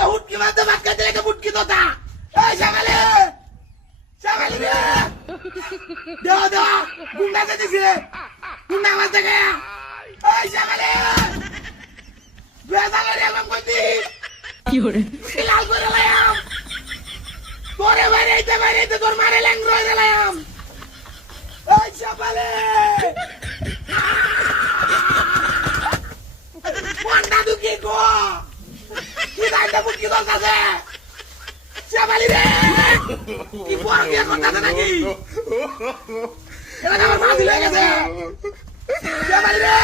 তোরা হুটকি মারতে ভাত খাইতে রেখে মুটকি তোতা এই সকালে সকালে রে দেওয়া দেওয়া গুন্ডাকে দিছে গুন্ডা আমার থেকে এই সকালে বেজালে রে আমি কইতি কি করে লাল করে লাইম তোরে বাইরে তোর মারে ল্যাং রয়ে গেলাম এই সকালে কোনটা দুকি গো কি দাইতে মুটকি দলতাছে সকালে রে কি বড় বিয়ে করতেছে নাকি এবার আমার ফাঁসি লেগে গেছে সকালে রে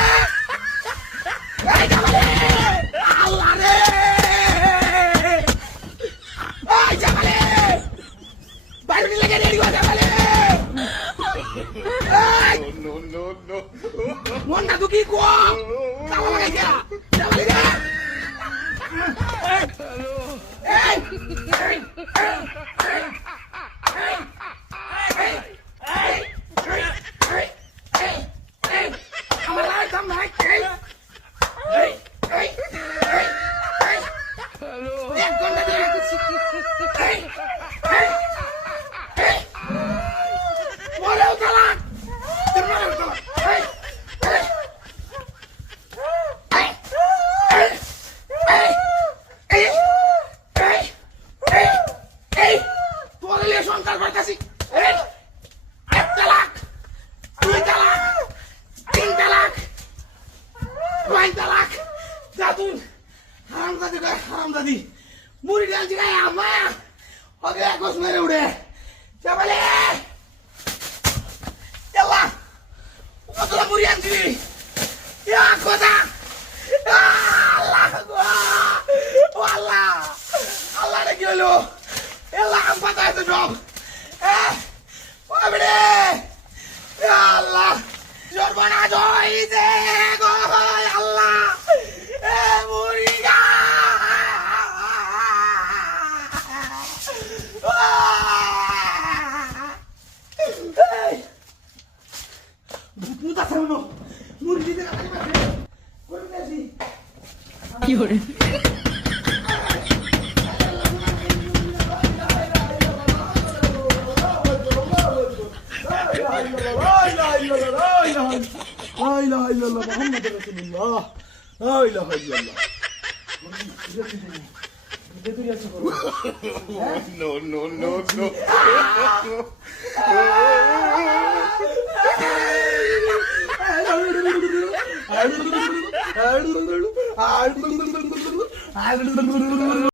এই সকালে আল্লাহ রে এই সকালে বাইরে লেগে রেডি হয়ে সকালে No. মনটা দুকি গো তালা লাগাইছে সকালে রে সংসার করতেছি 1 তালাক 2 তালাক 3 তালাক 9 তালাক জাতুন হারামজাদি মুড়ি ডালছি গায়ে আমা ওকে একস মেরে উড়ে চাপালে চালা কতলা মুড়ি আনছি ইয়া কথা আল্লাহ গো আল্লাহ আল্লাহ রে কি হলো এলা আম পাতা এত সব ওবড়ে আল্লাহ সর্বনাশ হইছে গো আল্লাহ মুড়ি গা মুতা সামনো মুড়ি দিতে করে দিয়েছি কি করে لا اله الا الله محمد رسول الله لا اله الا الله No.